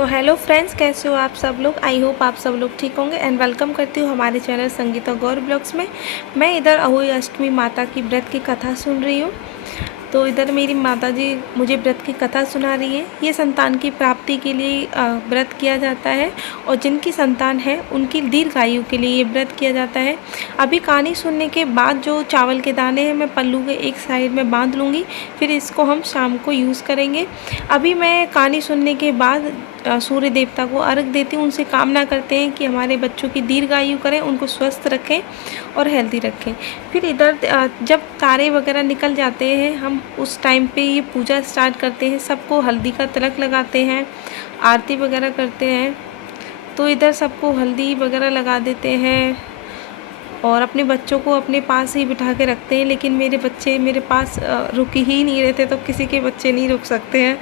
तो hello friends, कैसे हो आप सब लोग। आई होप आप सब लोग ठीक होंगे एंड वेलकम करती हूँ हमारे चैनल संगीता गौर ब्लॉग्स में। मैं इधर अहोई अष्टमी माता की व्रत की कथा सुन रही हूँ। तो इधर मेरी माता जी मुझे व्रत की कथा सुना रही है। ये संतान की प्राप्ति के लिए व्रत किया जाता है और जिनकी संतान है उनकी दीर्घायु के लिए ये व्रत किया जाता है। अभी कहानी सुनने के बाद जो चावल के दाने हैं मैं पल्लू के एक साइड में बांध लूँगी, फिर इसको हम शाम को यूज़ करेंगे। अभी मैं कहानी सुनने के बाद सूर्य देवता को अर्घ देती हूँ। उनसे कामना करते हैं कि हमारे बच्चों की दीर्घायु करें, उनको स्वस्थ रखें और हेल्दी रखें। फिर इधर जब तारे वगैरह निकल जाते हैं हम उस टाइम पे ये पूजा स्टार्ट करते हैं। सबको हल्दी का तिलक लगाते हैं, आरती वगैरह करते हैं। तो इधर सबको हल्दी वगैरह लगा देते हैं और अपने बच्चों को अपने पास ही बिठा के रखते हैं। लेकिन मेरे बच्चे मेरे पास रुक ही नहीं रहते, तो किसी के बच्चे नहीं रुक सकते हैं।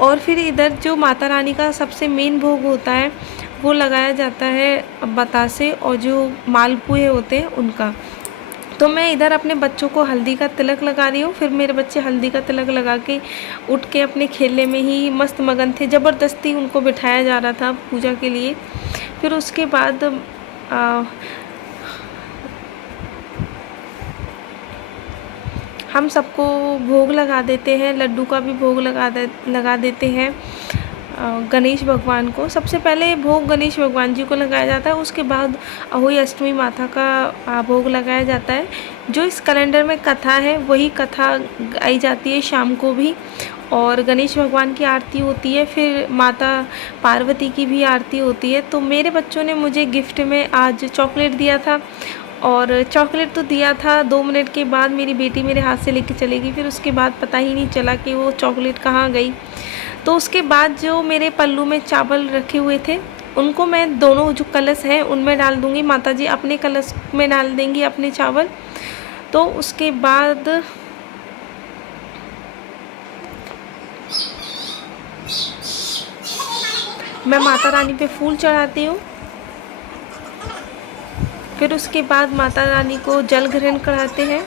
और फिर इधर जो माता रानी का सबसे मेन भोग होता है वो लगाया जाता है बतासे और जो मालपुए होते हैं उनका। तो मैं इधर अपने बच्चों को हल्दी का तिलक लगा रही हूँ। फिर मेरे बच्चे हल्दी का तिलक लगा के उठ के अपने खेलने में ही मस्त मगन थे। ज़बरदस्ती उनको बिठाया जा रहा था पूजा के लिए। फिर उसके बाद हम सबको भोग लगा देते हैं। लड्डू का भी भोग लगा देते हैं गणेश भगवान को। सबसे पहले भोग गणेश भगवान जी को लगाया जाता है, उसके बाद अहोई अष्टमी माता का भोग लगाया जाता है। जो इस कैलेंडर में कथा है वही कथा गाई जाती है शाम को भी, और गणेश भगवान की आरती होती है। फिर माता पार्वती की भी आरती होती है। तो मेरे बच्चों ने मुझे गिफ्ट में आज चॉकलेट दिया था, और चॉकलेट तो दिया था 2 मिनट के बाद मेरी बेटी मेरे हाथ से लेके चली गई। फिर उसके बाद पता ही नहीं चला कि वो चॉकलेट कहाँ गई। तो उसके बाद जो मेरे पल्लू में चावल रखे हुए थे उनको मैं दोनों जो कलश हैं उनमें डाल दूँगी। माता जी अपने कलश में डाल देंगी अपने चावल। तो उसके बाद मैं माता रानी पे फूल चढ़ाती हूँ। फिर उसके बाद माता रानी को जल ग्रहण कराते हैं।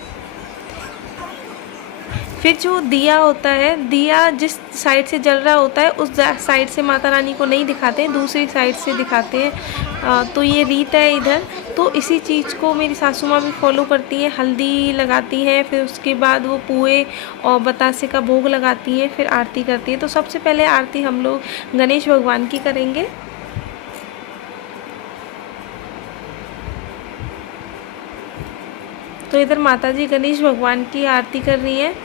फिर जो दिया होता है, दिया जिस साइड से जल रहा होता है उस साइड से माता रानी को नहीं दिखाते हैं, दूसरी साइड से दिखाते हैं। तो ये रीत है इधर। तो इसी चीज़ को मेरी सासू माँ भी फॉलो करती हैं। हल्दी लगाती हैं, फिर उसके बाद वो पुए और बतासे का भोग लगाती हैं, फिर आरती करती हैं। तो सबसे पहले आरती हम लोग गणेश भगवान की करेंगे। तो इधर माता जी गणेश भगवान की आरती कर रही हैं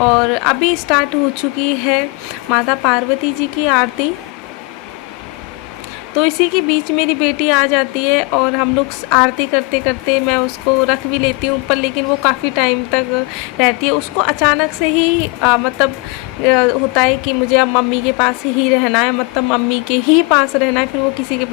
और अभी स्टार्ट हो चुकी है माता पार्वती जी की आरती। तो इसी के बीच मेरी बेटी आ जाती है और हम लोग आरती करते करते मैं उसको रख भी लेती हूँ ऊपर, लेकिन वो काफ़ी टाइम तक रहती है। उसको अचानक से ही होता है कि मुझे अब मम्मी के पास ही रहना है, मतलब मम्मी के ही पास रहना है, फिर वो किसी के पास